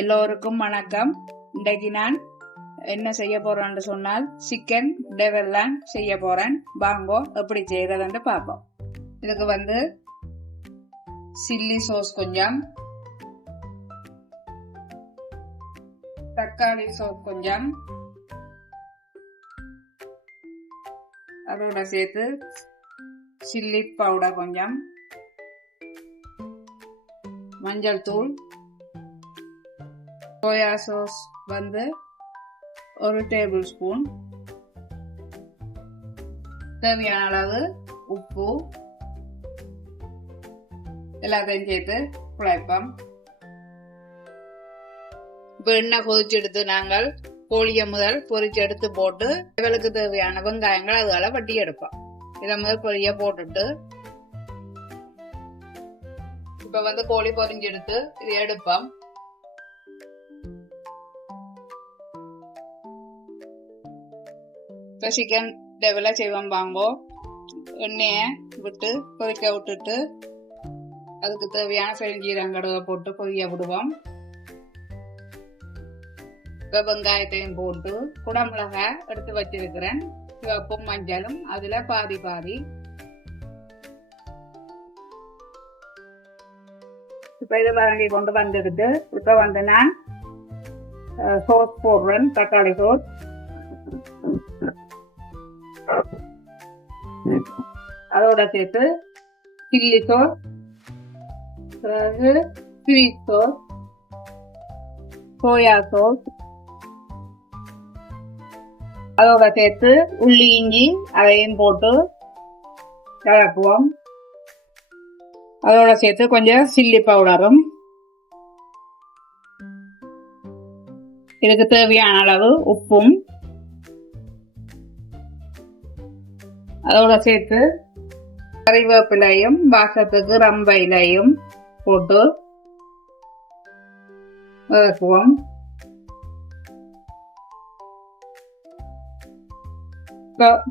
எல்லோருக்கும் வணக்கம். இன்றைக்கு நான் என்ன செய்ய போறேன்னு சொன்னால் சிக்கன் டெவெல்லாம் செய்ய போறேன். வாங்கோ எப்படி செய்யறதுன்னு பார்ப்போம். இதுக்கு சில்லி சோஸ் கொஞ்சம், தக்காளி சோஸ் கொஞ்சம், அதோட சேர்த்து சில்லி பவுடர் கொஞ்சம், மஞ்சள் தூள், சோயா சாஸ் 1 டேபிள் ஸ்பூன், தேவையான அளவு உப்பு, எல்லாத்தையும் சேர்த்து குழைப்போம். எண்ணெய் கொதிச்செடுத்து நாங்கள் கோழியை முதல் பொரிச்செடுத்து போட்டு இவளுக்கு தேவையான வெங்காயங்கள் அதுகளை வட்டி எடுப்போம். இதை முதல் பொரிய போட்டுட்டு இப்ப கோழி பொரிஞ்செடுத்து இதை எடுப்போம். இப்போ சிக்கன் டெவலப் செய்வோம். வாங்கோ எண்ணெயை விட்டு கொதிக்க விட்டுட்டு அதுக்கு தேவையான பெருஞ்சீரகடுவை போட்டு பொரிய விடுவோம். இப்போ வெங்காயத்தையும் போட்டு குடமிளகாய் எடுத்து வச்சிருக்கிறேன். சிவப்பும் மஞ்சளும் அதுல பாதி பாதி. இப்போ இதை வதங்கி கொண்டு வந்துடுது. இப்போ நான் சோஸ் போடுறேன். தக்காளி சோஸ், அதோட சேர்த்து chilli sauce, sweet sauce, soya sauce, அதோட சேர்த்து உள்ளி இஞ்சி அதையும் போட்டு கலக்குவோம். அதோட சேர்த்து கொஞ்சம் சில்லி பவுடரும், இதுக்கு தேவையான அளவு உப்பும், அதோட சேர்த்து கறிவேப்பிலையும் வாசத்துக்கு ரம்ப இலையும் போட்டு வதக்குவோம்.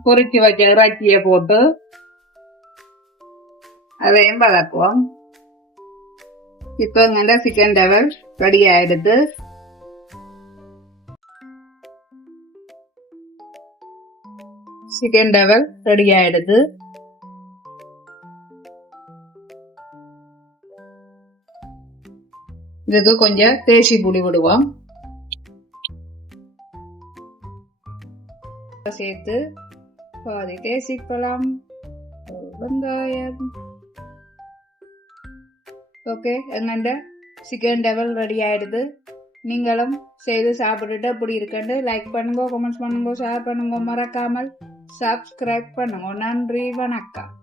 பொரிச்சு வச்ச இறைச்சியை போட்டு அதையும் வதக்குவோம். இப்போ இங்க சிக்கன் டெவல் ரெடி ஆயிடுது. சிக்கன் டெவல் ரெடி ஆயிடுது. இதுக்கு கொஞ்சம் தேசி புளி விடுவோம். சேர்த்து பாதி தேசி பழம், வெங்காயம். ஓகே, எங்கண்ட சிக்கன் டெவல் ரெடி ஆயிடுது. நீங்களும் செய்து சாப்பிட்டுட்டு எப்படி இருக்குன்னு லைக் பண்ணுங்க, கமெண்ட்ஸ் பண்ணுங்க, ஷேர் பண்ணுங்க, மறக்காமல் சப்ஸ்கிரைப் பண்ணுங்க. நன்றி, வணக்கம்.